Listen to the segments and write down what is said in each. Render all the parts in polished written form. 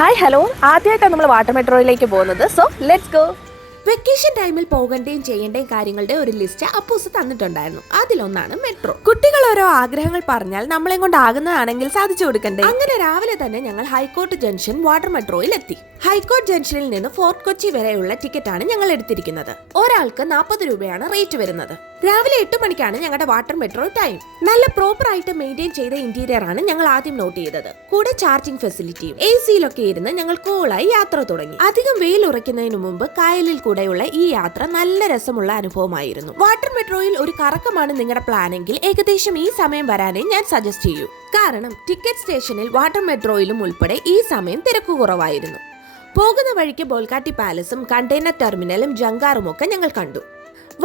Hi hello, ആദ്യമായിട്ടാണ് നമ്മൾ water മെട്രോയിലേക്ക് പോകുന്നത്. So let's go. വെക്കേഷൻ ടൈമിൽ പോകേണ്ടയും ചെയ്യേണ്ടയും കാര്യങ്ങളുടെ ഒരു ലിസ്റ്റ് അപ്പൂസ് തന്നിട്ടുണ്ടായിരുന്നു. അതിലൊന്നാണ് മെട്രോ. കുട്ടികൾ ഓരോ ആഗ്രഹങ്ങൾ പറഞ്ഞാൽ നമ്മളെ കൊണ്ടാകുന്നതാണെങ്കിൽ സാധിച്ചു കൊടുക്കണ്ടേ. അങ്ങനെ രാവിലെ തന്നെ ഞങ്ങൾ ഹൈക്കോർട്ട് ജംഗ്ഷൻ വാട്ടർ മെട്രോയിൽ എത്തി. ഹൈക്കോർട്ട് ജംഗ്ഷനിൽ നിന്ന് ഫോർട്ട് കൊച്ചി വരെയുള്ള ടിക്കറ്റാണ് ഞങ്ങൾ എടുത്തിരിക്കുന്നത്. ഒരാൾക്ക് 40 രൂപയാണ് റേറ്റ് വരുന്നത്. രാവിലെ 8 മണിക്കാണ് ഞങ്ങളുടെ വാട്ടർ മെട്രോ ടൈം. നല്ല പ്രോപ്പർ ആയിട്ട് മെയിൻറ്റെയിൻ ചെയ്ത ഇന്റീരിയർ ആണ് ഞങ്ങൾ ആദ്യം നോട്ട് ചെയ്തത്. കൂടെ ചാർജിംഗ് ഫെസിലിറ്റിയും AC-യിലൊക്കെ ഇരുന്ന് ഞങ്ങൾ കൂളായി യാത്ര തുടങ്ങി. അധികം വെയിൽ ഉറയ്ക്കുന്നതിന് മുമ്പ് കായലിൽ കൂടെയുള്ള ഈ യാത്ര നല്ല രസമുള്ള അനുഭവമായിരുന്നു. വാട്ടർ മെട്രോയിൽ ഒരു കറക്കമാണ് നിങ്ങളുടെ പ്ലാനെങ്കിൽ ഏകദേശം ഈ സമയം വരാനേ ഞാൻ സജസ്റ്റ് ചെയ്യൂ. കാരണം ടിക്കറ്റ് സ്റ്റേഷനിൽ വാട്ടർ മെട്രോയിലും ഉൾപ്പെടെ ഈ സമയം തിരക്ക് കുറവായിരുന്നു. പോകുന്ന വഴിക്ക് ബോൾഗാട്ടി പാലസും കണ്ടെയ്നർ ടെർമിനലും ജങ്കാറും ഒക്കെ ഞങ്ങൾ കണ്ടു.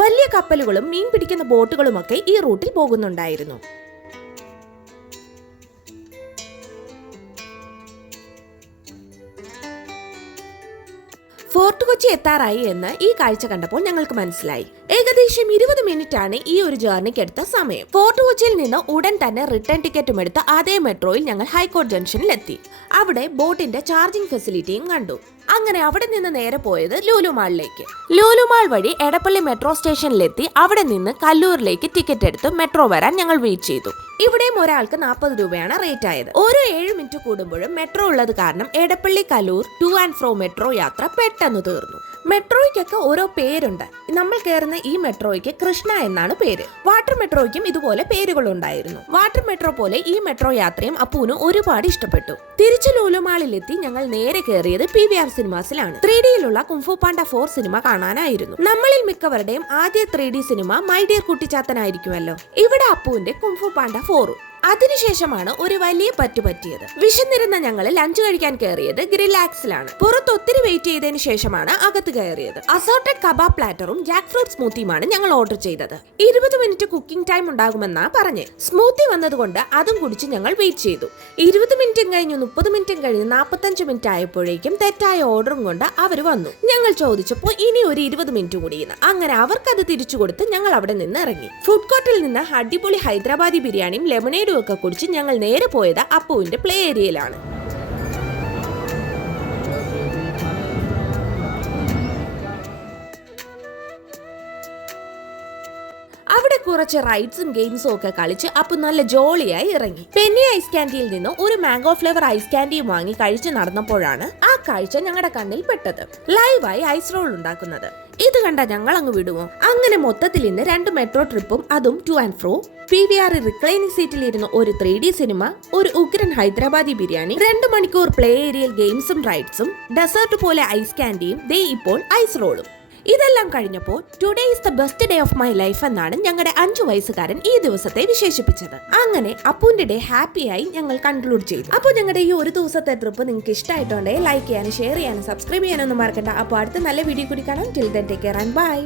വലിയ കപ്പലുകളും മീൻ പിടിക്കുന്ന ബോട്ടുകളുമൊക്കെ ഈ റൂട്ടിൽ പോകുന്നുണ്ടായിരുന്നു. ഫോർട്ട് കൊച്ചി എത്താറായി എന്ന് ഈ കാഴ്ച കണ്ടപ്പോൾ ഞങ്ങൾക്ക് മനസ്സിലായി. ഏകദേശം 20 മിനിറ്റ് ആണ് ഈ ഒരു ജേർണിക്ക് എടുത്ത സമയം. ഫോർട്ട് കൊച്ചിയിൽ നിന്ന് ഉടൻ തന്നെ റിട്ടേൺ ടിക്കറ്റും എടുത്ത് അതേ മെട്രോയിൽ ഞങ്ങൾ ഹൈക്കോർട്ട് ജംഗ്ഷനിൽ എത്തി. അവിടെ ബോട്ടിന്റെ ചാർജിംഗ് ഫെസിലിറ്റിയും കണ്ടു. അങ്ങനെ അവിടെ നിന്ന് നേരെ പോയത് ലുലു മാളിലേക്ക്. ലുലു മാൾ വഴി എടപ്പള്ളി മെട്രോ സ്റ്റേഷനിലെത്തി അവിടെ നിന്ന് കല്ലൂരിലേക്ക് ടിക്കറ്റ് എടുത്ത് മെട്രോ വരാൻ ഞങ്ങൾ വെയിറ്റ് ചെയ്തു. ഇവിടെയും ഒരാൾക്ക് 40 രൂപയാണ് റേറ്റ് ആയത്. ഓരോ 7 മിനിറ്റ് കൂടുമ്പോഴും മെട്രോ ഉള്ളത് കാരണം Edappally Kallur to and ഫ്രോ metro യാത്ര പെട്ടെന്ന് തീർന്നു. മെട്രോയ്ക്കൊക്കെ ഓരോ പേരുണ്ട്. നമ്മൾ കയറുന്ന ഈ മെട്രോയ്ക്ക് കൃഷ്ണ എന്നാണ് പേര്. വാട്ടർ മെട്രോയ്ക്കും ഇതുപോലെ പേരുകൾ ഉണ്ടായിരുന്നു. വാട്ടർ മെട്രോ പോലെ ഈ മെട്രോ യാത്രയും അപ്പൂന് ഒരുപാട് ഇഷ്ടപ്പെട്ടു. തിരിച്ചു ലുലുമാളിലെത്തി ഞങ്ങൾ നേരെ കയറിയത് PVR സിനിമാസിലാണ്. 3Dയിലുള്ള കുംഫു പാണ്ട 4 സിനിമ കാണാനായിരുന്നു. നമ്മളിൽ മിക്കവരുടെയും ആദ്യ 3D സിനിമ മൈ ഡിയർ കുട്ടിച്ചാത്തനായിരിക്കുമല്ലോ. ഇവിടെ അപ്പുവിന്റെ കുംഫു പാണ്ട 4. അതിനുശേഷമാണ് ഒരു വലിയ പറ്റിയത്. വിശന്നിരുന്ന ഞങ്ങൾ ലഞ്ച് കഴിക്കാൻ കയറിയത് ഗ്രിലാക്സിലാണ്. പുറത്ത് ഒത്തിരി വെയിറ്റ് ചെയ്തതിനു ശേഷമാണ് അകത്ത് കയറിയത്. അസോർട്ടഡ് കബാബ് പ്ലാറ്ററും ജാക്ക് ഫ്രൂട്ട് സ്മൂത്തിയുമാണ് ഞങ്ങൾ ഓർഡർ ചെയ്തത്. 20 മിനിറ്റ് കുക്കിംഗ് ടൈം ഉണ്ടാകുമെന്നാ പറഞ്ഞ്. സ്മൂത്തി വന്നതുകൊണ്ട് അതും കുടിച്ച് ഞങ്ങൾ വെയിറ്റ് ചെയ്തു. 20 മിനിറ്റും കഴിഞ്ഞു 30 മിനിറ്റും കഴിഞ്ഞ് 45 മിനിറ്റ് ആയപ്പോഴേക്കും തെറ്റായ ഓർഡറും കൊണ്ട് അവർ വന്നു. ഞങ്ങൾ ചോദിച്ചപ്പോൾ ഇനി ഒരു 20 മിനിറ്റ് കൂടിയെന്ന്. അങ്ങനെ അവർക്കത് തിരിച്ചു കൊടുത്ത് ഞങ്ങൾ അവിടെ നിന്ന് ഇറങ്ങി. ഫുഡ് കോർട്ടിൽ നിന്ന് അടിപൊളി ഹൈദരാബാദി ബിരിയാണിയും ലെമണേഡും ഒക്കെ കുടിച്ച് ഞങ്ങൾ നേരെ പോയത് അപ്പുവിന്റെ പ്ലേ ഏരിയയിലാണ്. അവിടെ കുറച്ച് റൈഡ്സും ഗെയിംസും ഒക്കെ കളിച്ച് അപ്പു നല്ല ജോളിയായി ഇറങ്ങി. പെന്നി ഐസ് കാൻഡിയിൽ നിന്ന് ഒരു മാംഗോ ഫ്ലേവർ ഐസ് കാൻഡിയും വാങ്ങി കഴിച്ച് നടന്നപ്പോഴാണ് ആ കാഴ്ച ഞങ്ങളുടെ കണ്ണിൽ പെട്ടത്. ലൈവായി ഐസ് റോൾ ഉണ്ടാക്കുന്നത്. ഇത് കണ്ട ഞങ്ങൾ അങ്ങ് വിടുമോ? അങ്ങനെ മൊത്തത്തിൽ ഇന്ന് 2 മെട്രോ ട്രിപ്പും, അതും to and fro, PVR reclining സീറ്റിലിരുന്ന് ഒരു 3D സിനിമ, ഒരു ഉഗ്രൻ ഹൈദരാബാദി ബിരിയാണി, 2 മണിക്കൂർ പ്ലേ ഏരിയയിൽ ഗെയിംസും റൈഡ്സും, ഡെസേർട്ട് പോലെ ഐസ് കാൻഡിയും, ദേ ഇപ്പോൾ ഐസ് റോളും. ഇതെല്ലാം കഴിഞ്ഞപ്പോൾ today is the best day of my life എന്നാണ് ഞങ്ങളുടെ 5 വയസ്സുകാരൻ ഈ ദിവസത്തെ വിശേഷിപ്പിച്ചത്. അങ്ങനെ അപ്പുവിന്റെ ഡേ ഹാപ്പിയായി ഞങ്ങൾ കൺക്ലൂഡ് ചെയ്തു. അപ്പോൾ ഞങ്ങളുടെ ഈ ഒരു ദിവസത്തെ ട്രിപ്പ് നിങ്ങൾക്ക് ഇഷ്ടമായിട്ടുണ്ടെങ്കിൽ ലൈക്ക് ചെയ്യാനും ഷെയർ ചെയ്യാനും സബ്സ്ക്രൈബ് ചെയ്യാനൊന്നും മറക്കണ്ട. അപ്പോൾ അടുത്ത നല്ല വീഡിയോ കൂടി കാണാം. Till then take care and by.